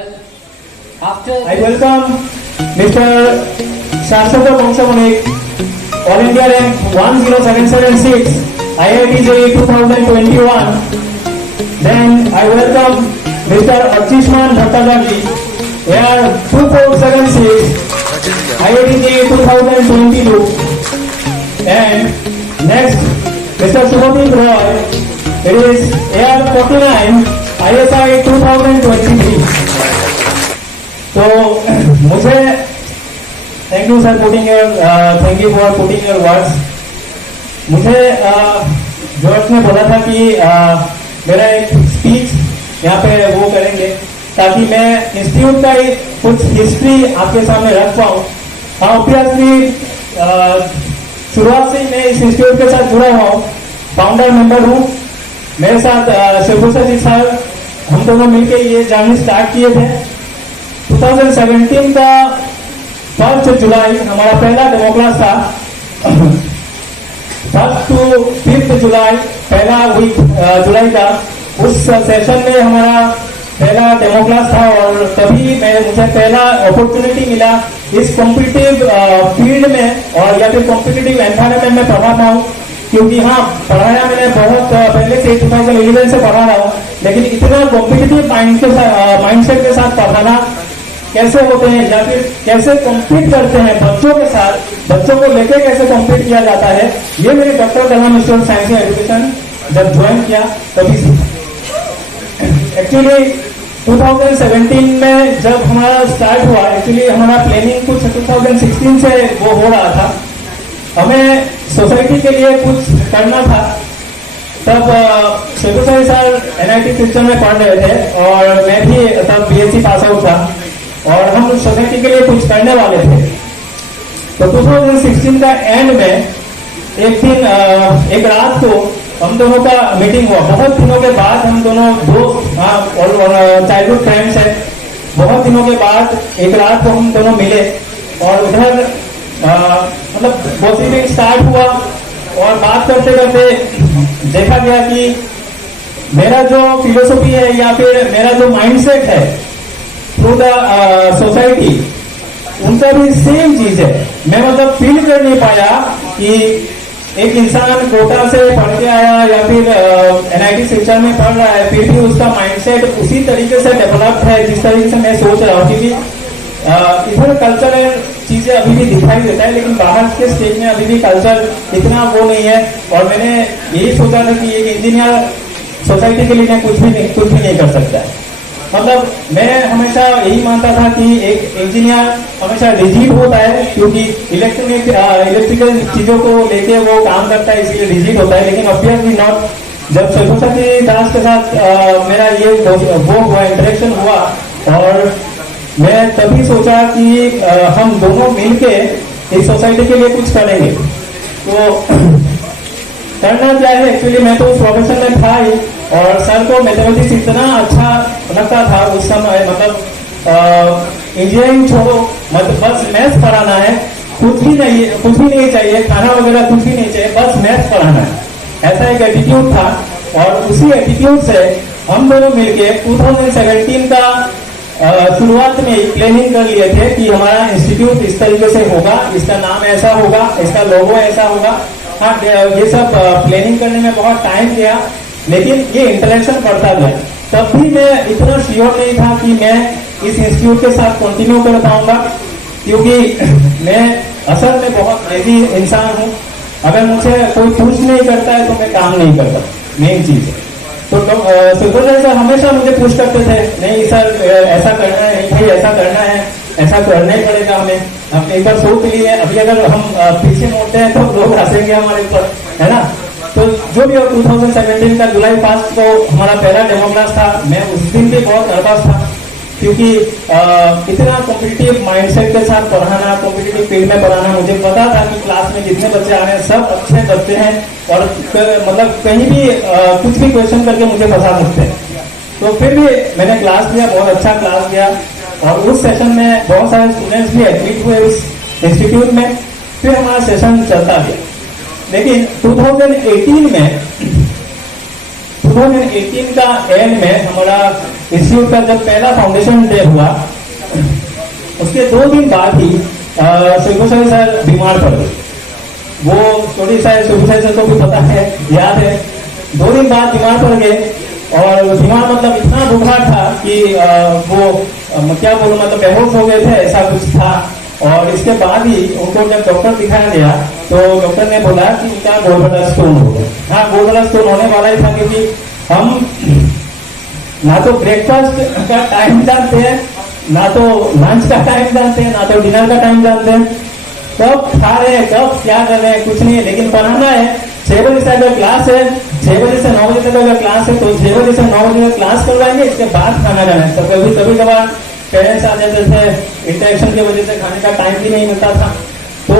I welcome Mr. Shashwata Bangshamanik, All India rank 10776, IIT JEE 2021. Then I welcome Mr. Achishman Bhattacharjee, AR 2476, IIT JEE 2022. And next, Mr. Subhadeep Roy, it is AR 49, ISI 2023. तो मुझे thank you sir thank you for putting your words. मुझे George ने बोला था कि मेरा एक speech यहाँ पे वो करेंगे ताकि मैं इंस्टीट्यूट का कुछ हिस्ट्री आपके सामने रख पाऊँ। हाँ, ऑब्वियसली शुरुआत से ही मैं इस इंस्टीट्यूट के साथ जुड़ा हुआ हूँ, फाउंडर मेंबर हूँ। मेरे साथ शिवभूषण जी सर, हम दोनों मिलकर ये जर्नी स्टार्ट किए थे। 2017 का 1 जुलाई हमारा पहला डेमो क्लास था। 1 to 5 जुलाई पहला वीक जुलाई का, उस सेशन में हमारा पहला डेमो क्लास था और तभी मुझे पहला अपॉर्चुनिटी मिला इस कॉम्पिटिटिव फील्ड में और या फिर कॉम्पिटिटिव एनवायरनमेंट में पढ़ा पाऊँ। क्योंकि हाँ, पढ़ाया मैंने बहुत पहले से 2011 से पढ़ा रहा हूँ, लेकिन इतना कॉम्पिटिटिव माइंडसेट के साथ पढ़ाना कैसे होते हैं या फिर कैसे कॉम्पीट करते हैं बच्चों के साथ, बच्चों को लेकर कैसे कॉम्पीट किया जाता है, ये मेरे doctor Kalam institute science and education जब ज्वाइन किया तभी सीखा। एक्चुअली 2017 में जब हमारा स्टार्ट हुआ, एक्चुअली हमारा प्लानिंग कुछ 2016 से वो हो रहा था। हमें सोसाइटी के लिए कुछ करना था। तब शिवभूषण सर NIT सिस्टम में पढ़ रहे थे और मैं भी तब BSc पास आउट था और हम सोसाइटी के लिए कुछ करने वाले थे। तो 2016 का एंड में एक दिन एक रात को हम दोनों का मीटिंग हुआ। बहुत दिनों के बाद हम दोनों दोस्त और चाइल्डहुड फ्रेंड्स हैं। बहुत दिनों के बाद एक रात को हम दोनों मिले और उधर मतलब गोसिपिंग स्टार्ट हुआ और बात करते करते देखा गया कि मेरा जो फिलोसफी है या फिर मेरा जो माइंडसेट है थ्रू द सोसाइटी, उनका भी सेम चीज है। मैं मतलब फील कर नहीं पाया कि एक इंसान कोटा से पढ़ के आया या फिर NIT शिक्षा में पढ़ रहा है, फिर भी उसका माइंडसेट उसी तरीके से डेवलप्ड है जिस तरीके से मैं सोच रहा हूँ। क्योंकि इधर कल्चरल चीजें अभी भी दिखाई देता है, लेकिन बाहर के स्टेज में अभी भी कल्चर इतना वो नहीं है। और मैंने यही सोचा था कि एक इंजीनियर सोसाइटी के लिए मैं कुछ भी नहीं कर सकता है। मतलब मैं हमेशा यही मानता था कि एक इंजीनियर हमेशा रिजिड होता है, क्योंकि इलेक्ट्रिकल चीजों को लेके वो काम करता है, इसलिए रिजिड होता है। लेकिन ऑब्वियसली नॉट। जब शिवभूषण दास के साथ मेरा ये वो हुआ, इंटरेक्शन हुआ और मैं तभी सोचा कि हम दोनों मिलके इस सोसाइटी के लिए कुछ करेंगे। तो करना क्या है, एक्चुअली मैं तो उस प्रोफेशन में था ही और सर को मैथमेटिक्स इतना अच्छा लगता था उस समय। मतलब इंजीनियरिंग छोड़ो, मतलब बस मैथ्स पढ़ाना है, कुछ भी नहीं चाहिए, खाना वगैरह कुछ भी नहीं चाहिए, बस मैथ्स पढ़ाना है, ऐसा एक एटीट्यूड था। और उसी एटीट्यूड से हम दोनों मिलके 2017 का शुरुआत में प्लानिंग कर लिए थे कि हमारा इंस्टीट्यूट इस तरीके से होगा, इसका नाम ऐसा होगा, इसका लोगो ऐसा होगा। हाँ, ये सब प्लानिंग करने में बहुत टाइम गया, लेकिन ये इंटरेक्शन बढ़ता गया। तब भी मैं इतना श्योर नहीं था कि मैं इस इंस्टीट्यूट के साथ कंटिन्यू कर पाऊंगा, क्योंकि मैं असल में बहुत लेजी इंसान हूँ। अगर मुझे कोई पुश नहीं करता है तो मैं काम नहीं करता, मेन चीज है। तो शिवभूषण सर हमेशा मुझे पुश करते थे, नहीं सर ऐसा करना है, नहीं भाई ऐसा करना है, ऐसा करना ही पड़ेगा हमें। अब एक बार सोच लिए, अभी अगर हम पीछे मोड़ते हैं तो लोग हंसेंगे हमारे ऊपर, है ना। तो जो भी 2017 का जुलाई 5 को हमारा पहला डेमो क्लास था, मैं उस दिन भी बहुत नर्वस था, क्योंकि इतना कॉम्पिटिटिव माइंडसेट के साथ पढ़ाना, कॉम्पिटिटिव फील्ड में पढ़ाना। मुझे पता था कि क्लास में जितने बच्चे आ रहे हैं सब अच्छे बच्चे हैं और मतलब कहीं भी कुछ भी क्वेश्चन करके मुझे फंसा सकते हैं। तो फिर भी मैंने क्लास लिया, बहुत अच्छा क्लास लिया और उस सेशन में बहुत सारे स्टूडेंट्स भी एडमिट हुए उस इंस्टीट्यूट में। फिर हमारा सेशन चलता गया, लेकिन 2018 का एंड में हमारा इंस्टीट्यूट का जब पहला फाउंडेशन डे हुआ, उसके 2 दिन बाद ही सुबोसाई सर बीमार पड़ गए। वो छोटी साइज सुबोसाई सर को भी पता है, याद है। 2 दिन बाद बीमार पड़ गए, और बीमार मतलब इतना बुखार था कि वो क्या बोलूं, मतलब बेहोश हो गए थे, ऐसा कुछ था। और इसके बाद ही उनको जब डॉक्टर दिखाया गया तो डॉक्टर ने बोला कि उनका गोलब्लैडर स्टोन हो गया। हाँ, गोलब्लैडर स्टोन होने वाला ही था, क्योंकि हम ना तो ब्रेकफास्ट का टाइम जानते हैं, ना तो लंच का टाइम जानते हैं, ना तो डिनर का टाइम जानते हैं। कब खा रहे हैं, कब क्या कर रहे हैं, कुछ नहीं है। लेकिन पढ़ाना है, 6 बजे से अगर क्लास है, 6 बजे से 9 बजे तक अगर क्लास है, तो 6 बजे से 9 बजे तक क्लास करवाएंगे, इसके बाद खाना खाना है। तो कभी कभार पेरेंट्स आ जाते थे, इंटरेक्शन की वजह से खाने का टाइम भी नहीं मिलता था। तो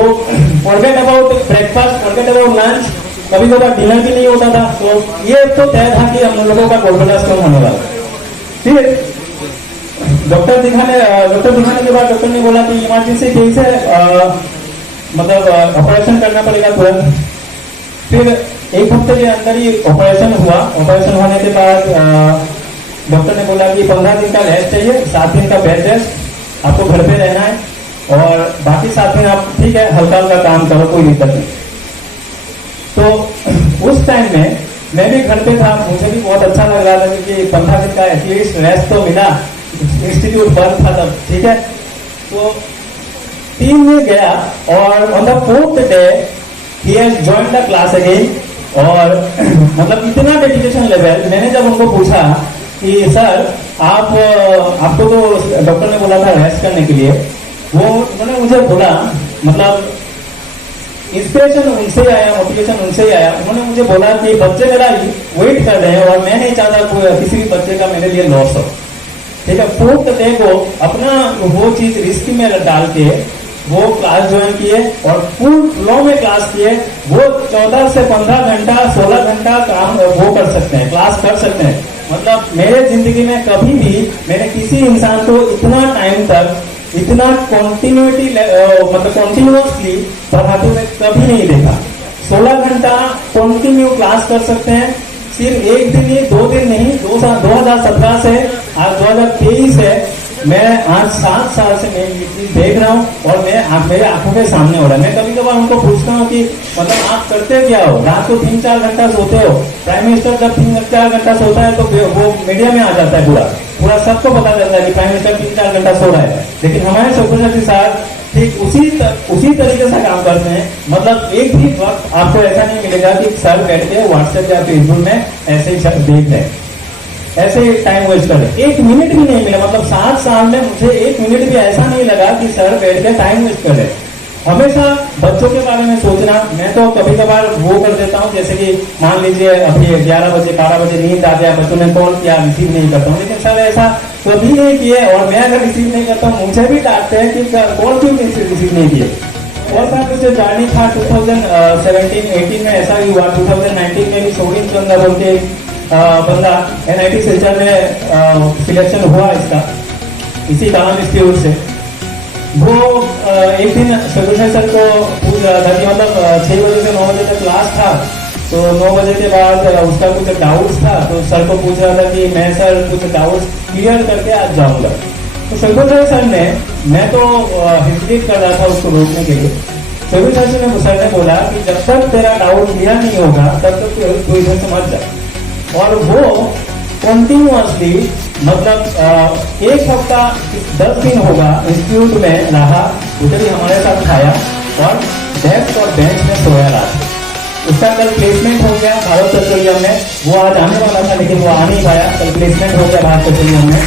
forget about breakfast, forget about lunch, कभी कभार डिनर भी नहीं होता था। तो ये तो तय था कि हम लोगों का गोलब्लैडर स्टोन होने वाला। फिर डॉक्टर दिखाने के बाद डॉक्टर ने बोला कि इमरजेंसी केस है, मतलब ऑपरेशन करना पड़ेगा तुरंत। फिर 1 हफ्ते के अंदर ही ऑपरेशन हुआ। ऑपरेशन होने के बाद डॉक्टर ने बोला कि 15 दिन का रेस्ट चाहिए, 7 दिन का बेड रेस्ट, आपको घर पे रहना है, और बाकी 7 दिन आप ठीक है हल्का हल्का काम करो, कोई दिक्कत नहीं। तो उस टाइम में मैं भी घर पे था, मुझे भी बहुत अच्छा लग रहा था, क्योंकि 15 दिन का एटलीस्ट रेस्ट तो मिला, इंस्टीट्यूट बंद था तब, ठीक है। तो 3 दिन गया, और on the 4th day he has joined the class again. और मतलब इतना डेडिकेशन लेवल। मैंने जब उनको पूछा कि सर आपको तो डॉक्टर ने बोला था रेस्ट करने के लिए, वो उन्होंने मुझे बोला, मतलब इंस्पिरेशन उनसे आया, मोटिवेशन उनसे ही आया। उन्होंने मुझे बोला कि बच्चे मेरा वेट कर रहे हैं, और मैं नहीं चाहता किसी भी बच्चे का मेरे लिए लॉस हो, ठीक है। 4th डे को अपना वो चीज रिस्क में डाल के वो क्लास ज्वाइन किए, और फुल फ्लो में क्लास किए। वो 14 से 15 घंटा 16 घंटा काम वो कर सकते हैं, क्लास कर सकते हैं। मतलब मेरे जिंदगी में कभी भी मैंने किसी इंसान को इतना टाइम तक, इतना कंटिन्यूटी मतलब कंटिन्यूअसली पढ़ाते हुए कभी नहीं देखा। 16 घंटा कंटिन्यू क्लास कर सकते हैं, सिर्फ 1 दिन नहीं, 2 दिन नहीं। 2017 से आज 2023 है, मैं आज 7 साल से मैं ये चीज देख रहा हूँ, और मेरे आंखों के सामने हो रहा है। मैं कभी कभार उनको पूछता हूँ कि मतलब आप करते क्या हो, रात को 3-4 घंटा सोते हो। प्राइम मिनिस्टर जब 3-4 घंटा सोता है तो वो मीडिया में आ जाता है, पूरा सबको पता चलता है कि प्राइम मिनिस्टर 3-4 घंटा सो रहा है। लेकिन हमारे सुब्रमण्यम साहब ठीक उसी तरीके से काम करते हैं। मतलब एक भी वक्त आपको ऐसा नहीं मिलेगा कि सर बैठ के व्हाट्सएप या फेसबुक में ऐसे ही देख रहे, ऐसे ही टाइम वेस्ट कर रहे। 1 मिनट भी नहीं मिला। मतलब 7 साल में मुझे 1 मिनट भी ऐसा नहीं लगा कि सर बैठ के टाइम वेस्ट कर रहे। हमेशा बच्चों के बारे में सोचना। मैं तो कभी कभार वो कर देता हूँ, जैसे कि मान लीजिए अभी 11 बजे 12 बजे नींद आ गया, बच्चों ने कॉल किया, रिसीव नहीं करता हूँ। लेकिन सर ऐसा कभी नहीं किए, और मैं अगर रिसीव नहीं करता हूँ मुझे भी डांटते हैं कि कॉल क्यों रिसीव नहीं किए। और साथ जो जर्नी था 2017-18 में ऐसा ही हुआ। 2019 में भी सोडियम चंदा बोल के बंदा NIT सिलचर में सिलेक्शन हुआ इसका, इसी काम इंस्टीट्यूट से। वो एक दिन सुब्रमण्यम सर को पूछ रहा था कि मतलब 6 बजे से 9 बजे तक क्लास था, तो 9 बजे के बाद उसका कुछ डाउट्स था, तो सर को पूछ रहा था कि मैं सर कुछ डाउट्स क्लियर करके आज जाऊंगा। तो सुब्रमण्यम सर ने, मैं तो हेजिटेट कर रहा था उसको रोकने के लिए। सुब्रमण्यम सर ने बोला कि जब तक तेरा डाउट क्लियर नहीं होगा तब तक तू इधर से मत जा। और वो कंटिन्यूअसली मतलब 1 हफ्ता 10 दिन होगा इंस्टीट्यूट में रहा, उधर ही हमारे साथ खाया, और डेस्क और बेंच में सोया रहा। उसका कल प्लेसमेंट हो गया भारत पेट्रोलियम में। वो आज आने वाला था लेकिन वो आ नहीं पाया। कल प्लेसमेंट हो गया भारत पेट्रोलियम में।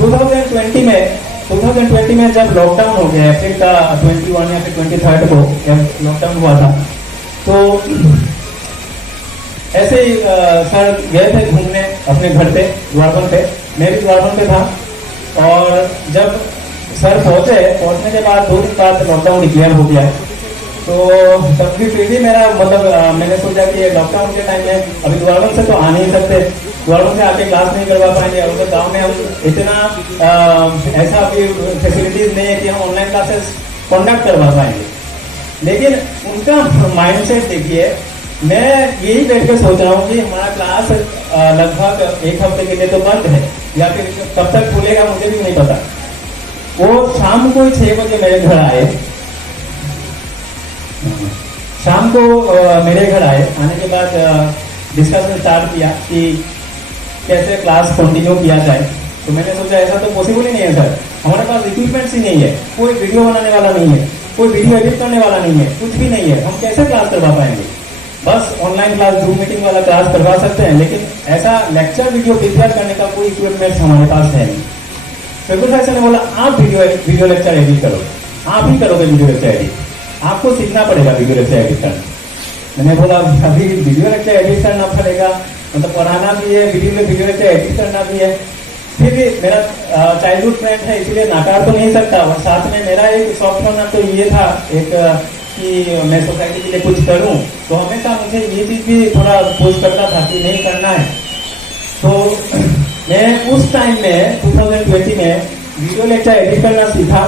2020 में जब लॉकडाउन हो गया, अप्रैल का 21 या फिर 23 को जब लॉकडाउन हुआ था, तो ऐसे ही सर गए थे घूमने अपने घर पे, द्वारबन पे। मैं भी द्वारबन पे था। और जब सर पहुंचने के बाद 2 दिन बाद लॉकडाउन डिक्लेयर हो गया। तो तब भी फिर भी मेरा मतलब मैंने सोचा कि लॉकडाउन के टाइम में अभी द्वारबन से तो आ नहीं सकते, द्वारबन से आके क्लास नहीं करवा पाएंगे। और तो गाँव में हम इतना ऐसा अभी फैसिलिटीज नहीं है कि हम ऑनलाइन क्लासेस कंडक्ट करवा पाएंगे। लेकिन उनका माइंडसेट देखिए मैं यही बैठ कर सोच रहा हूँ कि हमारा क्लास लगभग एक हफ्ते के लिए तो बंद है, या फिर कब तक खुलेगा मुझे भी नहीं पता। वो शाम को 6 बजे मेरे घर आए, शाम को मेरे घर आए, आने के बाद डिस्कशन स्टार्ट किया कि कैसे क्लास कंटिन्यू किया जाए। तो मैंने सोचा ऐसा तो पॉसिबल ही नहीं है सर, हमारे पास इक्विपमेंट्स ही नहीं है, कोई वीडियो बनाने वाला नहीं है, कोई वीडियो एडिट करने वाला नहीं है, कुछ भी नहीं है, हम कैसे क्लास करवा पाएंगे। बस ऑनलाइन क्लास, जूम मीटिंग वाला क्लास करवा सकते हैं, लेकिन ऐसा लेक्चर वीडियो प्रिपेयर करने का कोई इक्विपमेंट्स हमारे पास है नहीं। सर ने बोला आप वीडियो लेक्चर एडिट करो, आप ही करोगे वीडियो लेक्चर एडिट, आपको सीखना पड़ेगा वीडियो लेक्चर एडिट करना। मैंने बोला अभी वीडियो लेक्चर एडिट करना पड़ेगा, मतलब पढ़ाना भी है, वीडियो लेक्चर एडिट करना भी है। फिर मेरा चाइल्डहुड फ्रेंड है, इसलिए नकार तो नहीं सकता, और साथ में मेरा एक सॉफ्ट कॉर्नर तो ये था एक कि मैं सोसाइटी के लिए कुछ करूं, तो हमेशा मुझे ये चीज भी थोड़ा पुश करता था कि नहीं करना है। तो मैं उस टाइम में 2020 में वीडियो लेक्चर एडिट करना सीखा।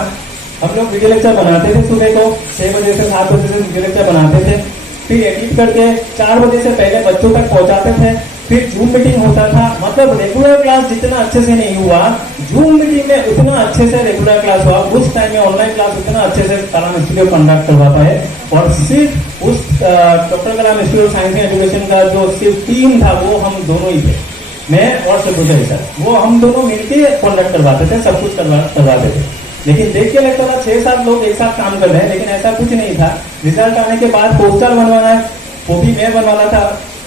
हम लोग वीडियो लेक्चर बनाते थे सुबह को 6 बजे से 7 बजे से वीडियो लेक्चर बनाते थे, फिर एडिट करके 4 बजे से पहले बच्चों तक पहुंचाते थे, फिर जूम मीटिंग होता था। मतलब रेगुलर क्लास जितना अच्छे से नहीं हुआ, जूम मीटिंग में उतना अच्छे से रेगुलर क्लास हुआ। उस टाइम में ऑनलाइन क्लास उतना अच्छे से कलाम स्टूडियो कंडक्ट करवा पाए, और सिर्फ उस doctor Kalam institute of science and education का जो सिर्फ टीम था वो हम दोनों ही थे, मैं और सर, वो हम दोनों मिलकर कंडक्ट करवाते थे, सब कुछ करवाते थे। लेकिन देख के लगता था 6-7 लोग एक साथ काम कर रहे हैं, लेकिन ऐसा कुछ नहीं था। रिजल्ट आने के बाद पोस्टर बनवाना है, वो भी मैं बनवाना था।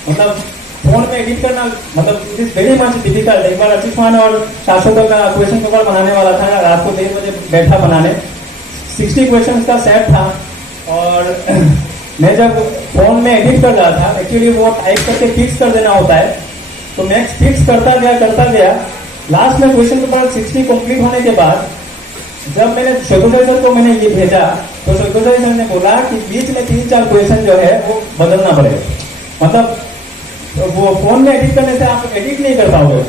मतलब फोन में एडिट करना, मतलब it is very much difficult. एक बार अचित खान और शासकों का क्वेश्चन पेपर बनाने वाला था, रात को 3 बजे बैठा बनाने, 60 क्वेश्चन का सेट था, और मैं जब फोन में एडिट कर रहा था, एक्चुअली वो टाइप करके फिक्स कर देना होता है, तो मैं फिक्स करता गया। लास्ट में क्वेश्चन पेपर 60 कंप्लीट होने के बाद जब मैंने शकुंतला सर को मैंने ये भेजा, तो शकुंतला सर ने बोला कि बीच में 3-4 क्वेश्चन जो है वो बदलना पड़ेगा। मतलब वो फोन में एडिट करने से आप एडिट नहीं कर पाओगे,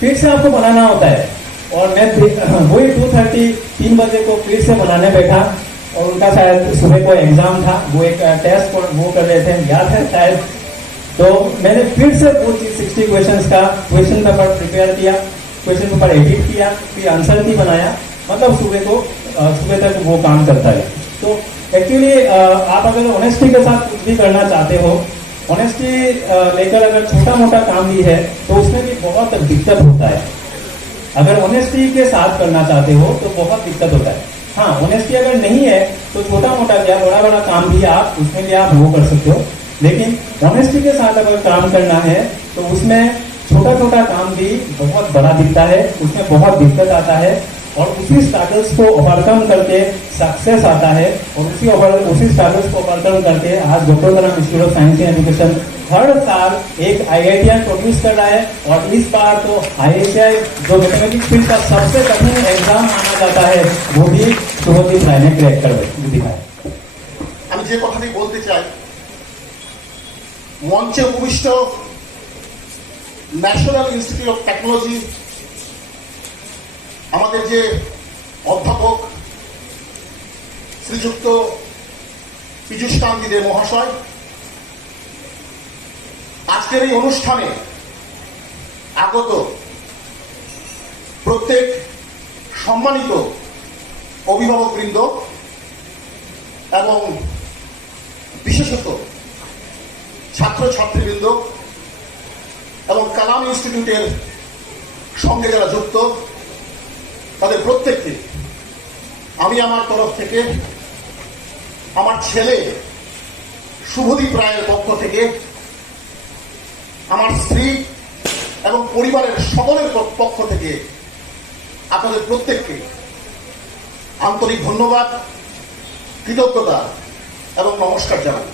फिर से आपको बनाना होता है। और मैं वही 2:30 3 बजे को फिर से बनाने बैठा, और उनका शायद सुबह को एग्जाम था, वो एक टेस्ट वो कर रहे थे, याद है शायद। तो मैंने फिर से वो 60 क्वेश्चन का क्वेश्चन पेपर प्रिपेयर किया, क्वेश्चन पेपर एडिट किया, फिर आंसर भी बनाया। मतलब सुबह तक वो काम करता है। तो एक्चुअली आप अगर ऑनेस्टी के साथ कुछ भी करना चाहते हो, ऑनेस्टी लेकर अगर छोटा मोटा काम भी है, तो उसमें भी बहुत दिक्कत होता है। अगर ऑनेस्टी के साथ करना चाहते हो तो बहुत दिक्कत होता है। हाँ, ऑनेस्टी अगर नहीं है तो छोटा मोटा क्या बड़ा काम भी आप उसमें भी आप वो कर सकते हो, लेकिन ऑनेस्टी के साथ अगर काम करना है तो उसमें छोटा काम भी बहुत बड़ा दिखता है, उसमें बहुत दिक्कत आता है, और उसी स्ट्रगल्स को ओवरकम करके सक्सेस आता है। और उसी स्ट्रगल्स को ओवरकम करके आज doctor Kalam institute of science and education हर साल एक IITian प्रोड्यूस कर रहा है। और इस बार तो IITI जो मैथमेटिक्स फील्ड का सबसे कठिन एग्जाम माना जाता है, वो भी शुभदीप राय ने क्रैक कर दिखाया। আমি যে কথাটি বলতে চাই, মঞ্চে উপবিষ্ট ন্যাশনাল ইনস্টিটিউট অফ টেকনোলজি আমাদের যে অধ্যাপক শ্রীযুক্ত পীযূষ কান্তি দে মহাশয়, আজকের এই অনুষ্ঠানে আগত প্রত্যেক সম্মানিত অভিভাবকবৃন্দ এবং বিশেষত ছাত্রছাত্রীবৃন্দ এবং কালাম ইনস্টিটিউটের সঙ্গে যারা যুক্ত, তাদের প্রত্যেককে আমি আমার তরফ থেকে আমার ছেলে শুভদীপ রায়ের পক্ষ থেকে, আমার স্ত্রী এবং পরিবারের সকলের পক্ষ থেকে আপনাদের প্রত্যেককে আন্তরিক ধন্যবাদ, কৃতজ্ঞতা এবং নমস্কার জানাই।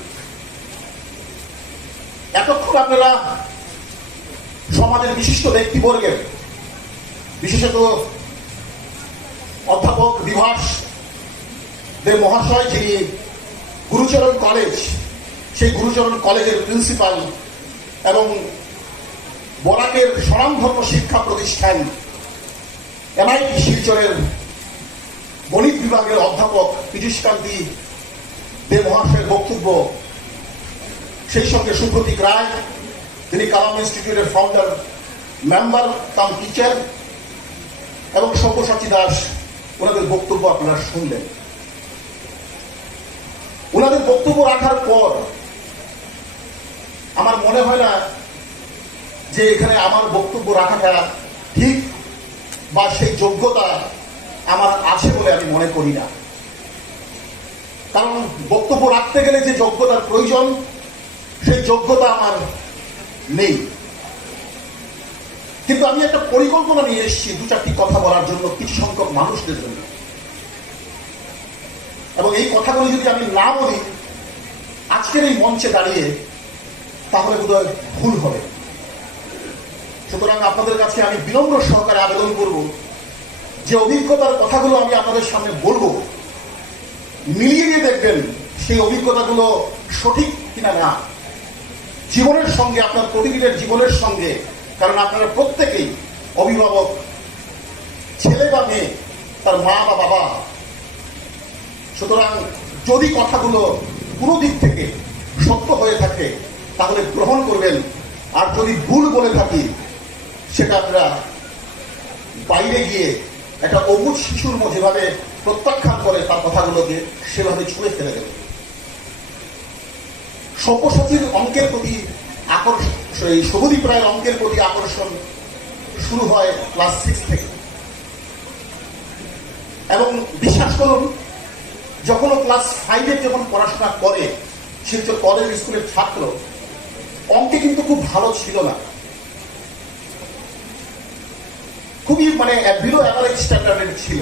এতক্ষণ আপনারা সমাজের বিশিষ্ট ব্যক্তিবর্গের, বিশেষত অধ্যাপক বিভাস দে মহাশয়, যিনি গুরুচরণ কলেজ, সেই গুরুচরণ কলেজের প্রিন্সিপাল এবং বরাকের স্বনামধন্য শিক্ষা প্রতিষ্ঠান MIT শিলচরের গণিত বিভাগের অধ্যাপক পীযূষ কান্তি দে মহাশয়ের বক্তব্য সেই সঙ্গে সুপ্রতীক রায়, তিনি কালাম ইনস্টিটিউটের ফাউন্ডার মেম্বার কাম টিচার, এবং সব্যসাচী দাস, ওনাদের বক্তব্য আপনারা শুনলেন। ওনাদের বক্তব্য রাখার পর আমার মনে হয় না যে এখানে আমার বক্তব্য রাখাটা ঠিক বা সেই যোগ্যতা আমার আছে বলে আমি মনে করি না। কারণ বক্তব্য রাখতে গেলে যে যোগ্যতার প্রয়োজন, সেই যোগ্যতা আমার নেই। কিন্তু আমি একটা পরিকল্পনা নিয়ে এসেছি দু চারটি কথা বলার জন্য কিছু সংখ্যক মানুষদের জন্য, এবং এই কথাগুলো যদি আমি না বলি আজকের এই মঞ্চে দাঁড়িয়ে, তাহলে বোধহয় ভুল হবে। সুতরাং আপনাদের কাছে আমি বিনম্র সহকারে আবেদন করব যে অভিজ্ঞতার কথাগুলো আমি আপনাদের সামনে বলবো, মিলিয়ে নিয়ে দেখবেন সেই অভিজ্ঞতাগুলো সঠিক কিনা না জীবনের সঙ্গে, আপনার প্রতিদিনের জীবনের সঙ্গে। কারণ আপনারা প্রত্যেকেই অভিভাবক, ছেলে বা মেয়ে, তার মা বা বাবা। সুতরাং যদি কথাগুলো কোনো দিক থেকে সত্য হয়ে থাকে তাহলে গ্রহণ করবেন, আর যদি ভুল বলে থাকি সেটা আপনারা বাইরে গিয়ে একটা অবুঝ শিশুর মতো যেভাবে প্রত্যাখ্যান করে তার কথাগুলোকে সেভাবে ছুঁড়ে ফেলে দেবে। সব্যসাচীর অঙ্কের প্রতি আকর্ষণ, শুভদীপ রায়ের অঙ্কের প্রতি আকর্ষণ শুরু হয় ক্লাস 6 থেকে, এবং বিশ্বাস করুন যখন ক্লাস 5-এ যখন পড়াশোনা করে, শিলচর কলেজ স্কুলের ছাত্র, অঙ্কে কিন্তু খুব ভালো ছিল না, খুবই মানে বিলো অ্যাভারেজ স্ট্যান্ডার্ডের ছিল।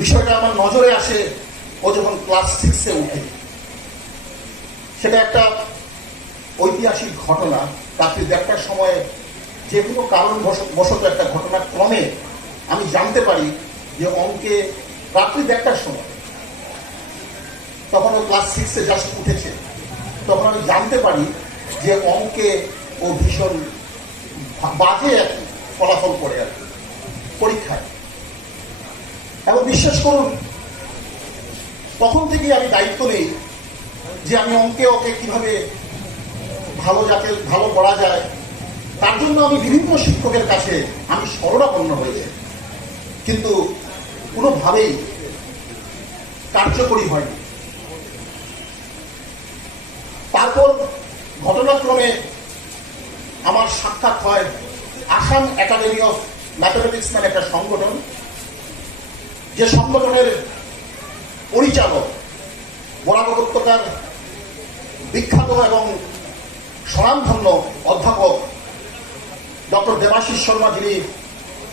বিষয়টা আমার নজরে আসে ও যখন ক্লাস 6-এ উঠে। সেটা একটা ঐতিহাসিক ঘটনা। রাত্রি 1টার সময় যে কোনো কারণ বশত একটা ঘটনাক্রমে আমি জানতে পারি যে অঙ্কে রাত্রি 1টার সময়, তখন ও ক্লাস 6-এ জাস্ট উঠেছে, তখন আমি জানতে পারি যে অঙ্কে ও ভীষণ বাজে এক ফলাফল করে আর পরীক্ষায়। এবং বিশ্বাস করুন তখন থেকেই আমি দায়িত্ব নেই যে আমি অঙ্কে ওকে কিভাবে ভালো করা যায়, তার জন্য আমি বিভিন্ন শিক্ষকের কাছে আমি শরণাপন্ন হয়েছি, কিন্তু কোনোভাবেই কার্যকরী হয়নি। তারপর ঘটনাক্রমে আমার সাক্ষাৎ হয় আসাম একাডেমি অফ ম্যাথমেটিক্স নামে একটা সংগঠন, যে সংগঠনের পরিচালক বরাক উপত্যকার বিখ্যাত এবং স্বনামধন্য অধ্যাপক ডক্টর দেবাশিস শর্মা, যিনি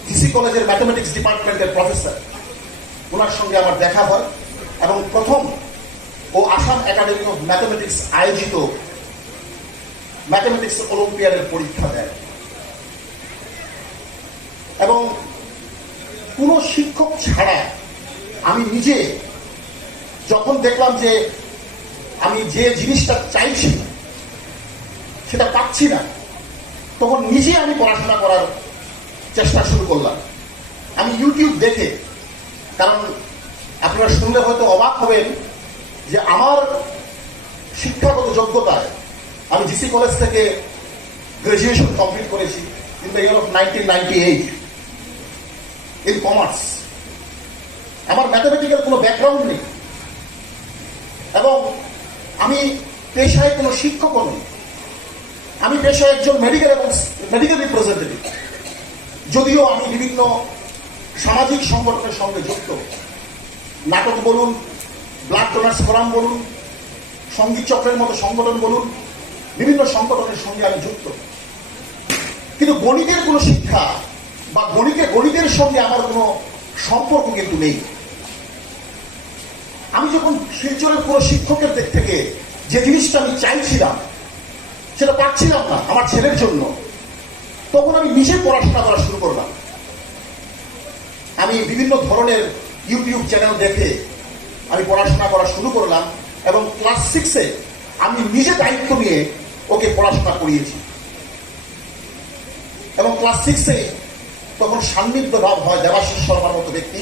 জিসি কলেজের ম্যাথমেটিক্স ডিপার্টমেন্টের প্রফেসর। ওনার সঙ্গে আমার দেখা হয় এবং প্রথম ও আসাম একাডেমি অফ ম্যাথমেটিক্স আয়োজিত ম্যাথমেটিক্স অলিম্পিয়াডের পরীক্ষা দেয়। এবং কোনো শিক্ষক ছাড়া আমি নিজে যখন দেখলাম যে আমি যে জিনিসটা চাইছি সেটা পাচ্ছি না, তখন নিজে আমি পড়াশোনা করার চেষ্টা শুরু করলাম। আমি ইউটিউব দেখে, কারণ আপনারা শুনলে হয়তো অবাক হবেন যে আমার শিক্ষাগত যোগ্যতায় আমি জিসি কলেজ থেকে গ্রাজুয়েশন কমপ্লিট করেছি in the year of 1998 in commerce. আমার ম্যাথমেটিক্যাল কোনো ব্যাকগ্রাউন্ড নেই এবং আমি পেশায় কোনো শিক্ষকও নই। আমি পেশায় একজন মেডিকেল রিপ্রেজেন্টেটিভ, যদিও আমি বিভিন্ন সামাজিক সংগঠনের সঙ্গে যুক্ত। নাটক বলুন, ব্লাড ডোনার্স ফোরাম বলুন, সঙ্গীত চক্রের মতো সংগঠন বলুন, বিভিন্ন সংগঠনের সঙ্গে আমি যুক্ত, কিন্তু গণিতের কোনো শিক্ষা বা গণিতের সঙ্গে আমার কোনো সম্পর্ক কিন্তু নেই। আমি যখন শিলচরের কোনো শিক্ষকের দিক থেকে যে জিনিসটা আমি চাইছিলাম সেটা পাচ্ছিলাম না আমার ছেলের জন্য, তখন আমি নিজে পড়াশোনা করা শুরু করলাম। আমি বিভিন্ন ধরনের ইউটিউব চ্যানেল দেখে আমি পড়াশোনা করা শুরু করলাম এবং ক্লাস 6-এ আমি নিজে দায়িত্ব নিয়ে ওকে পড়াশোনা করিয়েছি। এবং ক্লাস 6-এ তখন সান্নিধ্য ভাব হয় দেবাশিস শর্মার মতো ব্যক্তি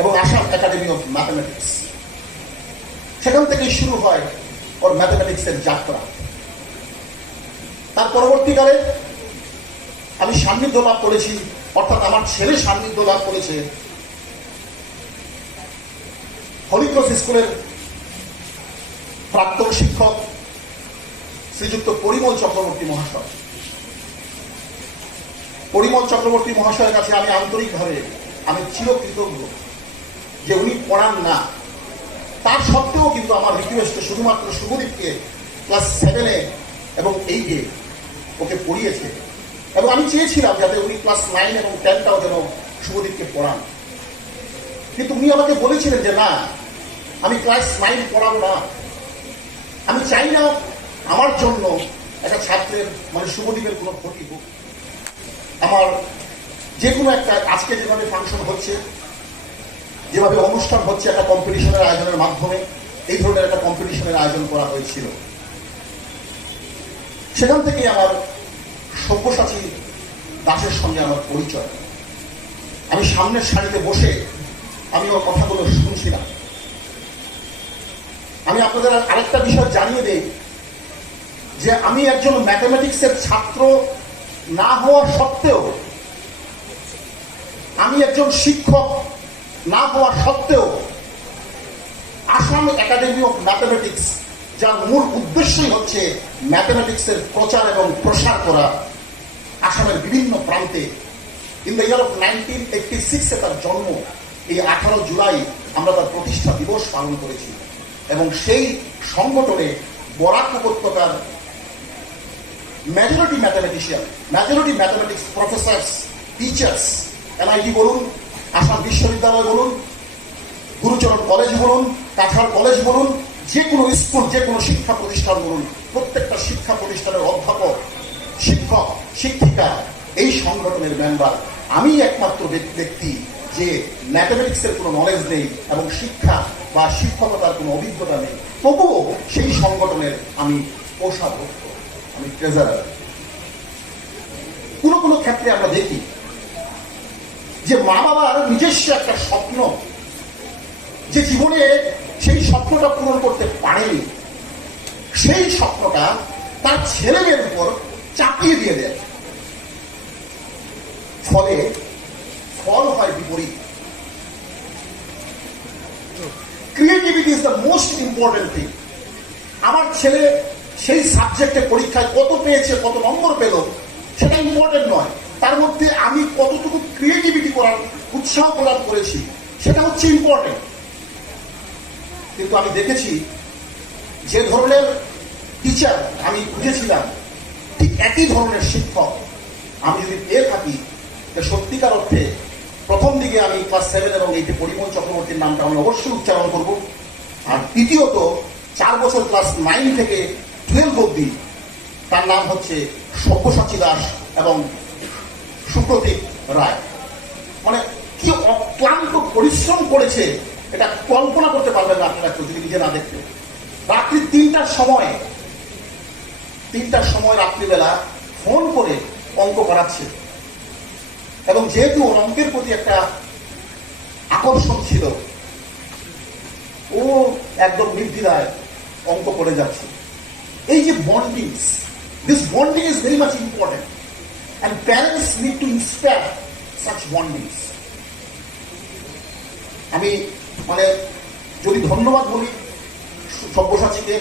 এবং আসাম একাডেমি অফ ম্যাথমেটিক্স। সেখান থেকেই শুরু হয় ওর ম্যাথমেটিক্সের যাত্রা। তার পরবর্তীকালে আমি সান্নিধ্য লাভ করেছি, অর্থাৎ আমার ছেলে সান্নিধ্য লাভ করেছে হলিক্রস স্কুলের প্রাক্তন শিক্ষক শ্রীযুক্ত পরিমল চক্রবর্তী মহাশয়। পরিমল চক্রবর্তী মহাশয়ের কাছে আমি আন্তরিকভাবে আমি চিরকৃতজ্ঞ যে উনি পড়ান না, তার সত্ত্বেও কিন্তু আমার রিকোয়েস্টে শুধুমাত্র শুভদীপকে ক্লাস 7-এ এবং 8-এ ওকে পড়িয়েছে, এবং আমি চেয়েছিলাম যাতে উনি ক্লাস 9 এবং 10টাও যেন শুভদীপকে পড়ান। কিন্তু উনি আমাকে বলেছিলেন যে না, আমি ক্লাস 9 পড়াবো না, আমি চাই না আমার জন্য একটা ছাত্রের মানে শুভদীপের কোনো ক্ষতি হোক। আমার যে কোনো একটা আজকে যেভাবে ফাংশন হচ্ছে, যেভাবে অনুষ্ঠান হচ্ছে একটা কম্পিটিশনের আয়োজনের মাধ্যমে, এই ধরনের একটা কম্পিটিশনের আয়োজন করা হয়েছিল। সেখান থেকে আমার সব্যসাচী দাসের সঙ্গে আমার পরিচয়। আমি সামনের সারিতে বসে আমি ওর কথাগুলো শুনছিলাম। আমি আপনাদের আরেকটা বিষয় জানিয়ে দেই যে আমি একজন ম্যাথমেটিক্সের ছাত্র না হওয়া সত্ত্বেও, আমি একজন শিক্ষক না হওয়া সত্ত্বেও আসাম একাডেমি অফ ম্যাথমেটিক্স, যার মূল উদ্দেশ্যই হচ্ছে ম্যাথমেটিক্সের প্রচার এবং প্রসার করা, আসামের বিভিন্ন প্রান্তে ইন দ্য ইয়ার অফ 1986 তার জন্ম। এই 18 জুলাই আমরা তার প্রতিষ্ঠা দিবস পালন করেছি, এবং সেই সংগঠনে বরাক উপত্যকার majority mathematician, majority mathematics Professor's, teachers, NIT বলুন, আসাম বিশ্ববিদ্যালয় বলুন, গুরুচরণ কলেজ বলুন, কাছাড় কলেজ বলুন, যে কোনো স্কুল, যে কোনো শিক্ষা প্রতিষ্ঠান বলুন, প্রত্যেকটা শিক্ষা প্রতিষ্ঠানের অধ্যাপক, শিক্ষক, শিক্ষিকা এই সংগঠনের মেম্বার। আমি একমাত্র ব্যক্তি যে ম্যাথমেটিক্সের কোনো নলেজ নেই এবং শিক্ষা বা শিক্ষকতার কোনো অভিজ্ঞতা নেই, তবুও সেই সংগঠনের আমি কোষাধ্যক্ষ, আমি ট্রেজারার। কোনো কোনো ক্ষেত্রে আমরা দেখি যে মা বাবার নিজস্ব একটা স্বপ্ন, যে জীবনে সেই স্বপ্নটা পূরণ করতে পারেনি, সেই স্বপ্নটা তার ছেলেমেয়ের উপর চাপিয়ে দিয়ে দেয়, ফলে ফল হয় বিপরীত। Creativity is the most important thing. আমার ছেলে সেই সাবজেক্টে পরীক্ষায় কত পেয়েছে, কত নম্বর পেল, সেটা ইম্পর্টেন্ট নয়। তার মধ্যে আমি কতটুকু ক্রিয়েটিভিটি করার উৎসাহ প্রদান করেছি, সেটা হচ্ছে ইম্পর্টেন্ট। কিন্তু আমি দেখেছি যে ধরনের টিচার আমি খুঁজেছিলাম, ঠিক একই ধরনের শিক্ষক আমি যদি পেয়ে থাকি, সত্যিকার অর্থে প্রথম দিকে আমি ক্লাস 7 এবং 8-এ পরিমল চক্রবর্তীর নামটা আমি অবশ্যই উচ্চারণ করব, আর দ্বিতীয়ত 4 বছর ক্লাস 9 থেকে 12 অব্দি তার নাম হচ্ছে সব্যসাচী দাস এবং সুপ্রতীক রায়। মানে কি অক্লান্ত পরিশ্রম করেছে এটা কল্পনা করতে পারবেন না আপনারা যদি নিজে না দেখতে। রাত্রি 3টার সময় রাত্রিবেলা ফোন করে অঙ্ক করাচ্ছে, এবং যেহেতু ওর অঙ্কের প্রতি একটা আকর্ষণ ছিল, ও একদম নির্দ্বিধায় অঙ্ক করে যাচ্ছে। এই যে bondings, this bonding is very much important, and parents need to inspire such bondings. আমি মানে যদি ধন্যবাদ বলি সব্যসাচীকে,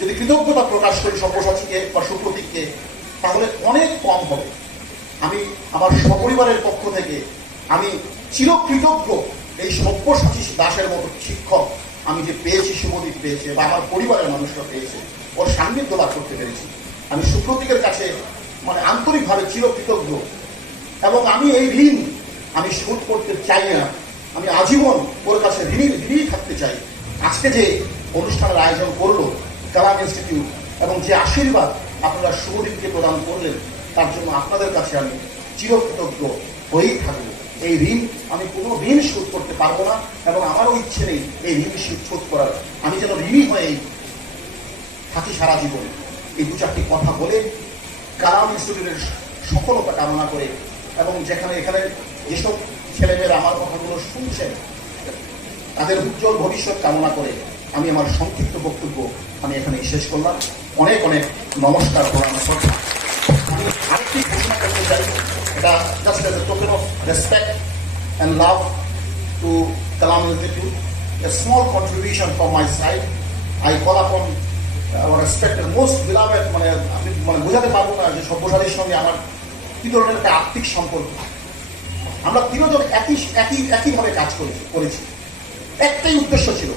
যদি কৃতজ্ঞতা প্রকাশ করি সব্যসাচীকে বা সুপ্রতীককে, তাহলে অনেক কম হবে। আমি আমার সপরিবারের পক্ষ থেকে আমি চিরকৃতজ্ঞ এই সব্যসাচী দাসের মতো শিক্ষক আমি যে পেয়েছি, শুভদীপ পেয়েছে বা আমার পরিবারের মানুষরা পেয়েছে, ওর সান্নিধ্য লাভ করতে পেরেছি। আমি সুপ্রতীকের কাছে মানে আন্তরিকভাবে চিরকৃতজ্ঞ, এবং আমি এই ঋণ আমি শোধ করতে চাই না। আমি আজীবন ওর কাছে ঋণী থাকতে চাই। আজকে যে অনুষ্ঠানের আয়োজন করলো কালাম ইনস্টিটিউট, এবং যে আশীর্বাদ আপনারা শুভদীপকে প্রদান করলেন, তার জন্য আপনাদের কাছে আমি চিরকৃতজ্ঞ হয়েই থাকবো। এই ঋণ আমি কোনো ঋণ শোধ করতে পারবো না, এবং আমারও ইচ্ছে নেই এই ঋণ শোধ করার। আমি যেন ঋণী হয়েই থাকি সারা জীবন। এই 2-4টি কথা বলে কালাম ইনস্টিটিউটের সফলতা কামনা করে, এবং এখানে যেসব ছেলেমেয়েরা আমার কথাগুলো শুনছেন তাদের উজ্জ্বল ভবিষ্যৎ কামনা করে আমি আমার সংক্ষিপ্ত বক্তব্য আমি এখানে শেষ করলাম। অনেক অনেক নমস্কার, প্রণাম, শ্রদ্ধা। আমি আরেকটি ঘোষণা করতে চাই, এটা just as a token of respect and love to Kalam institute, a small contribution from my side. I call upon our respected most beloved, মানে আমি বোঝাতে পারবো না যে সব্যসাচীর সঙ্গে আমার কি ধরনের একটা আর্থিক সম্পর্ক। আমরা তিনজন একইভাবে কাজ করেছি। একটাই উদ্দেশ্য ছিল,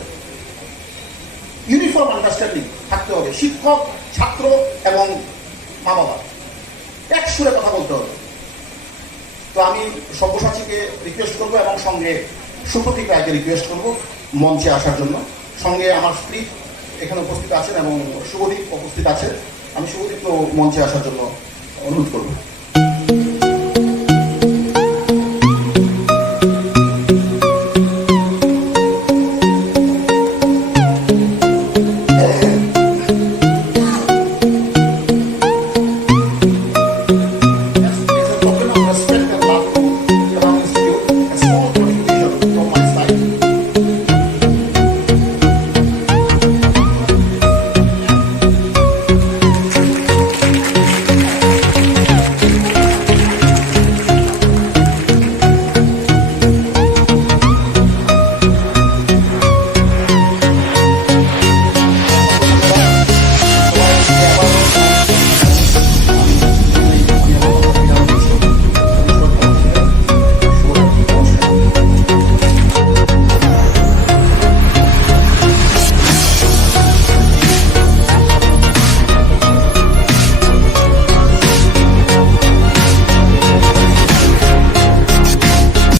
ইউনিফর্ম আন্ডারস্ট্যান্ডিং থাকতে হবে। শিক্ষক, ছাত্র এবং মা বাবা এক সুরে কথা বলতে হবে। তো আমি সব্যসাচীকে রিকোয়েস্ট করবো এবং সঙ্গে সুপ্রতীক রায়কে রিকোয়েস্ট করবো মঞ্চে আসার জন্য। সঙ্গে আমার স্ত্রী এখানে উপস্থিত আছেন এবং শুভদীপ উপস্থিত আছে। আমি শুভদীপকে মঞ্চে আসার জন্য অনুরোধ করবো।